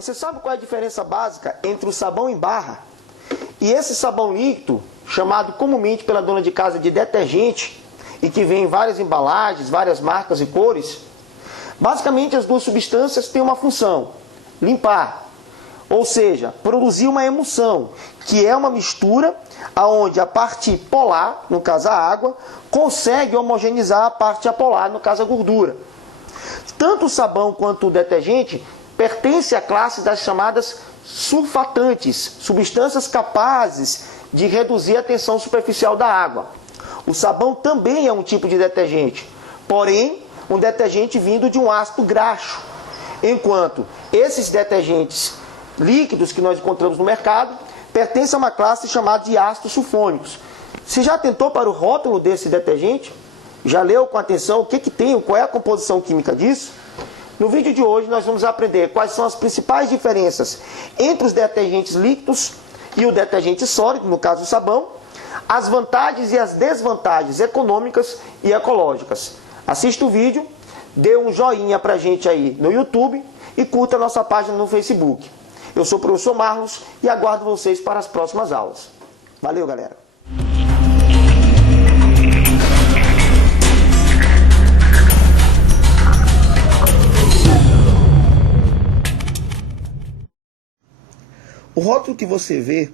Você sabe qual é a diferença básica entre o sabão em barra e esse sabão líquido, chamado comumente pela dona de casa de detergente, e que vem em várias embalagens, várias marcas e cores? Basicamente, as duas substâncias têm uma função: limpar, ou seja, produzir uma emulsão, que é uma mistura onde a parte polar, no caso a água, consegue homogeneizar a parte apolar, no caso a gordura. Tanto o sabão quanto o detergente pertencem à classe das chamadas surfatantes, substâncias capazes de reduzir a tensão superficial da água. O sabão também é um tipo de detergente, porém um detergente vindo de um ácido graxo, enquanto esses detergentes líquidos que nós encontramos no mercado pertencem a uma classe chamada de ácidos sulfônicos. Você já atentou para o rótulo desse detergente? Já leu com atenção o que tem, qual é a composição química disso? No vídeo de hoje nós vamos aprender quais são as principais diferenças entre os detergentes líquidos e o detergente sólido, no caso o sabão, as vantagens e as desvantagens econômicas e ecológicas. Assista o vídeo, dê um joinha pra gente aí no YouTube e curta a nossa página no Facebook. Eu sou o professor Marlos e aguardo vocês para as próximas aulas. Valeu, galera! O rótulo que você vê,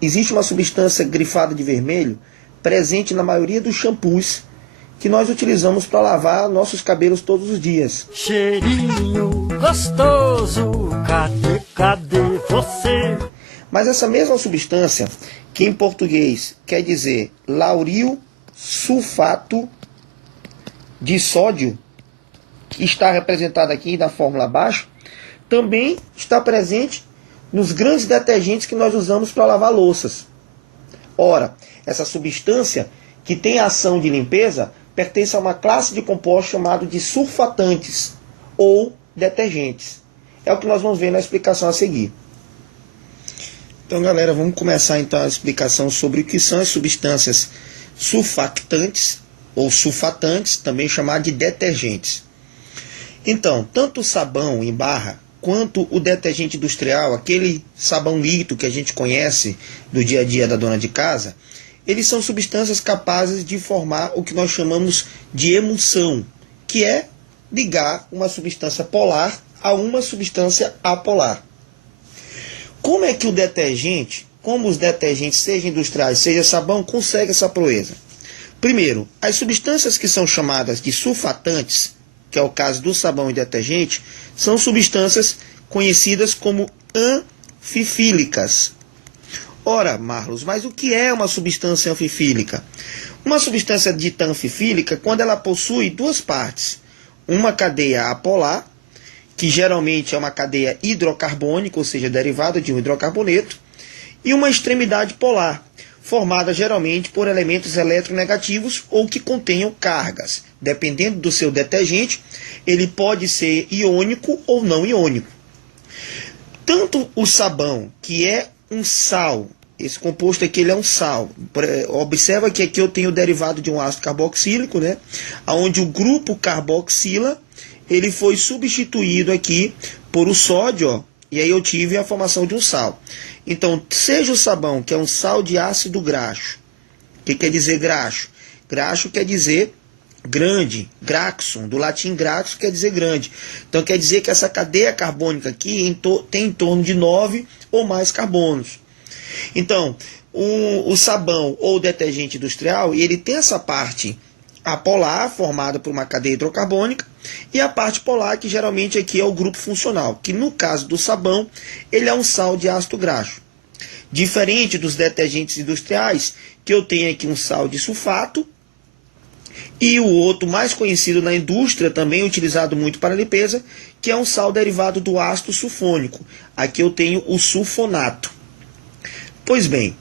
existe uma substância grifada de vermelho presente na maioria dos shampoos que nós utilizamos para lavar nossos cabelos todos os dias. Cheirinho gostoso, cadê você? Mas essa mesma substância, que em português quer dizer lauril sulfato de sódio, que está representado aqui na fórmula abaixo, também está presente nos grandes detergentes que nós usamos para lavar louças. Ora, essa substância, que tem a ação de limpeza, pertence a uma classe de compostos chamado de surfatantes ou detergentes. É o que nós vamos ver na explicação a seguir. Então, galera, vamos começar então a explicação sobre o que são as substâncias surfactantes ou sulfatantes, também chamadas de detergentes. Então, tanto o sabão em barra quanto o detergente industrial, aquele sabão líquido que a gente conhece do dia a dia da dona de casa, eles são substâncias capazes de formar o que nós chamamos de emulsão, que é ligar uma substância polar a uma substância apolar. Como é que o detergente, como os detergentes, seja industriais, seja sabão, consegue essa proeza? Primeiro, as substâncias que são chamadas de sulfatantes, que é o caso do sabão e detergente, são substâncias conhecidas como anfifílicas. Ora, Marlos, mas o que é uma substância anfifílica? Uma substância dita anfifílica quando ela possui duas partes. Uma cadeia apolar, que geralmente é uma cadeia hidrocarbônica, ou seja, derivada de um hidrocarboneto, e uma extremidade polar, formada geralmente por elementos eletronegativos ou que contenham cargas. Dependendo do seu detergente, ele pode ser iônico ou não iônico. Tanto o sabão, que é um sal, esse composto aqui ele é um sal. Observa que aqui eu tenho o derivado de um ácido carboxílico, né? Onde o grupo carboxila ele foi substituído aqui por o sódio, ó, e aí eu tive a formação de um sal. Então, seja o sabão, que é um sal de ácido graxo. O que quer dizer graxo? Graxo quer dizer grande, graxon, do latim graxo quer dizer grande. Então, quer dizer que essa cadeia carbônica aqui tem em torno de 9 ou mais carbonos. Então, o sabão ou detergente industrial, ele tem essa parte apolar, formada por uma cadeia hidrocarbônica, e a parte polar, que geralmente aqui é o grupo funcional, que no caso do sabão, ele é um sal de ácido graxo. Diferente dos detergentes industriais, que eu tenho aqui um sal de sulfato, e o outro mais conhecido na indústria, também utilizado muito para limpeza, que é um sal derivado do ácido sulfônico. Aqui eu tenho o sulfonato. Pois bem,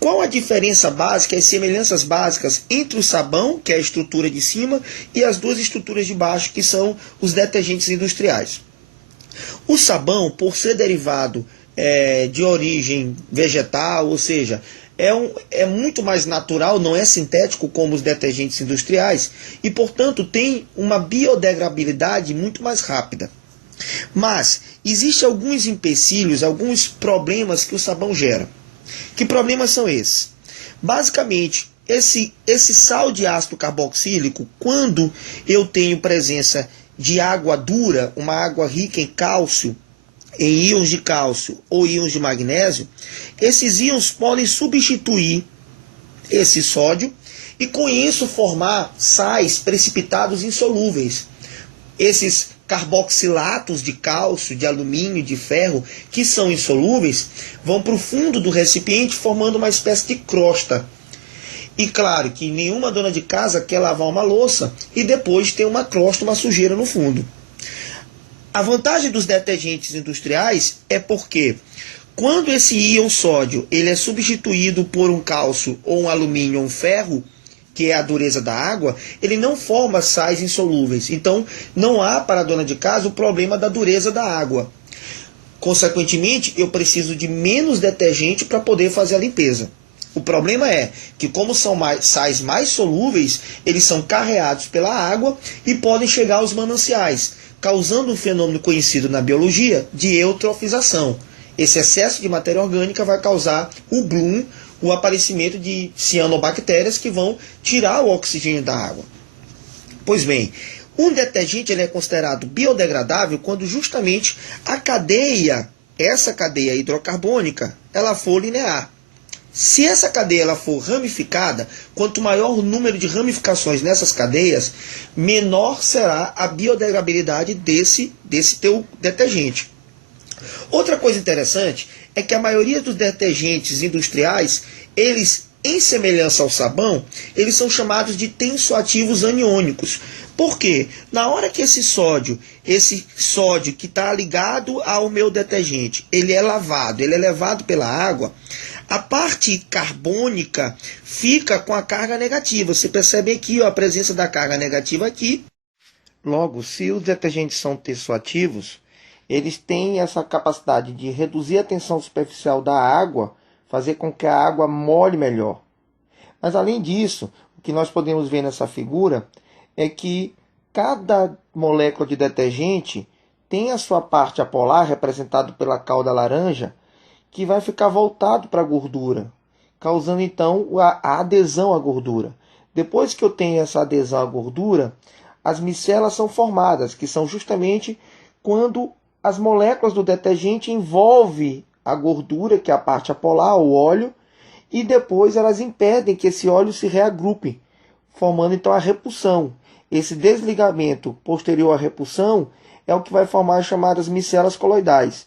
qual a diferença básica, as semelhanças básicas entre o sabão, que é a estrutura de cima, e as duas estruturas de baixo, que são os detergentes industriais? O sabão, por ser derivado de origem vegetal, ou seja, é muito mais natural, não é sintético como os detergentes industriais, e, portanto, tem uma biodegradabilidade muito mais rápida. Mas existem alguns empecilhos, alguns problemas que o sabão gera. Que problemas são esses? Basicamente, esse sal de ácido carboxílico, quando eu tenho presença de água dura, uma água rica em cálcio, em íons de cálcio ou íons de magnésio, esses íons podem substituir esse sódio e com isso formar sais precipitados insolúveis. Esses carboxilatos de cálcio, de alumínio, de ferro, que são insolúveis, vão para o fundo do recipiente formando uma espécie de crosta. E claro que nenhuma dona de casa quer lavar uma louça e depois ter uma crosta, uma sujeira no fundo. A vantagem dos detergentes industriais é porque quando esse íon sódio ele é substituído por um cálcio ou um alumínio ou um ferro, que é a dureza da água, ele não forma sais insolúveis. Então, não há para a dona de casa o problema da dureza da água. Consequentemente, eu preciso de menos detergente para poder fazer a limpeza. O problema é que, como são sais mais solúveis, eles são carreados pela água e podem chegar aos mananciais, causando um fenômeno conhecido na biologia de eutrofização. Esse excesso de matéria orgânica vai causar o bloom, o aparecimento de cianobactérias que vão tirar o oxigênio da água. Pois bem, um detergente ele é considerado biodegradável quando justamente a cadeia, essa cadeia hidrocarbônica, ela for linear. Se essa cadeia ela for ramificada, quanto maior o número de ramificações nessas cadeias, menor será a biodegradabilidade desse teu detergente. Outra coisa interessante é que a maioria dos detergentes industriais, eles, em semelhança ao sabão, eles são chamados de tensoativos aniônicos. Por quê? Na hora que esse sódio que está ligado ao meu detergente, ele é lavado, ele é levado pela água, a parte carbônica fica com a carga negativa. Você percebe aqui a presença da carga negativa aqui. Logo, se os detergentes são tensoativos, eles têm essa capacidade de reduzir a tensão superficial da água, fazer com que a água molhe melhor. Mas além disso, o que nós podemos ver nessa figura é que cada molécula de detergente tem a sua parte apolar, representado pela cauda laranja, que vai ficar voltado para a gordura, causando então a adesão à gordura. Depois que eu tenho essa adesão à gordura, as micelas são formadas, que são justamente quando as moléculas do detergente envolvem a gordura, que é a parte apolar, o óleo, e depois elas impedem que esse óleo se reagrupe, formando então a repulsão. Esse desligamento posterior à repulsão é o que vai formar as chamadas micelas coloidais.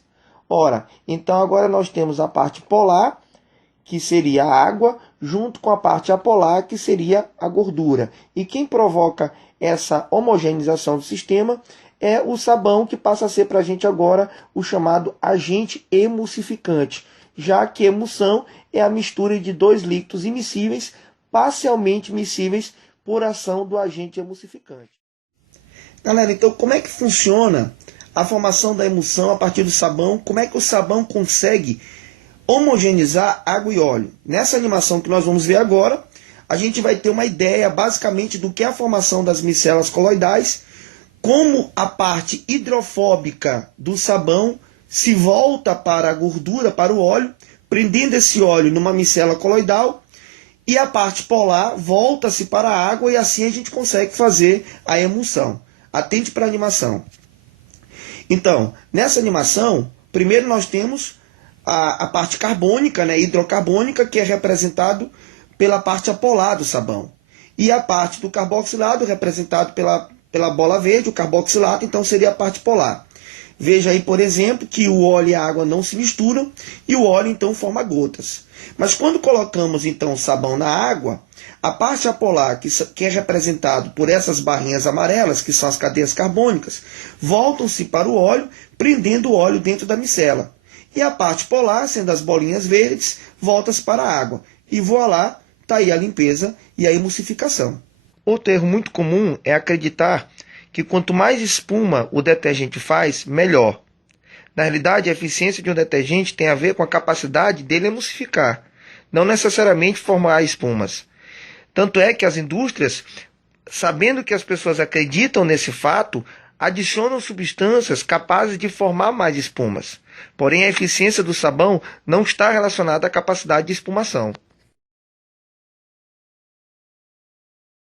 Ora, então agora nós temos a parte polar, que seria a água, junto com a parte apolar, que seria a gordura. E quem provoca essa homogeneização do sistema é o sabão, que passa a ser para a gente agora o chamado agente emulsificante, já que emulsão é a mistura de dois líquidos immiscíveis, parcialmente miscíveis por ação do agente emulsificante. Galera, então como é que funciona a formação da emulsão a partir do sabão? Como é que o sabão consegue homogeneizar água e óleo? Nessa animação que nós vamos ver agora, a gente vai ter uma ideia basicamente do que é a formação das micelas coloidais, como a parte hidrofóbica do sabão se volta para a gordura, para o óleo, prendendo esse óleo numa micela coloidal, e a parte polar volta-se para a água, e assim a gente consegue fazer a emulsão. Atente para a animação. Então, nessa animação, primeiro nós temos a parte carbônica, hidrocarbônica, que é representado pela parte apolar do sabão. E a parte do carboxilado, representado pela bola verde, o carboxilato, então seria a parte polar. Veja aí, por exemplo, que o óleo e a água não se misturam e o óleo então forma gotas. Mas quando colocamos então o sabão na água, a parte apolar, que é representado por essas barrinhas amarelas, que são as cadeias carbônicas, voltam-se para o óleo, prendendo o óleo dentro da micela. E a parte polar, sendo as bolinhas verdes, volta-se para a água. E voilá, está aí a limpeza e a emulsificação. Outro erro muito comum é acreditar que quanto mais espuma o detergente faz, melhor. Na realidade, a eficiência de um detergente tem a ver com a capacidade dele emulsificar, não necessariamente formar espumas. Tanto é que as indústrias, sabendo que as pessoas acreditam nesse fato, adicionam substâncias capazes de formar mais espumas. Porém, a eficiência do sabão não está relacionada à capacidade de espumação.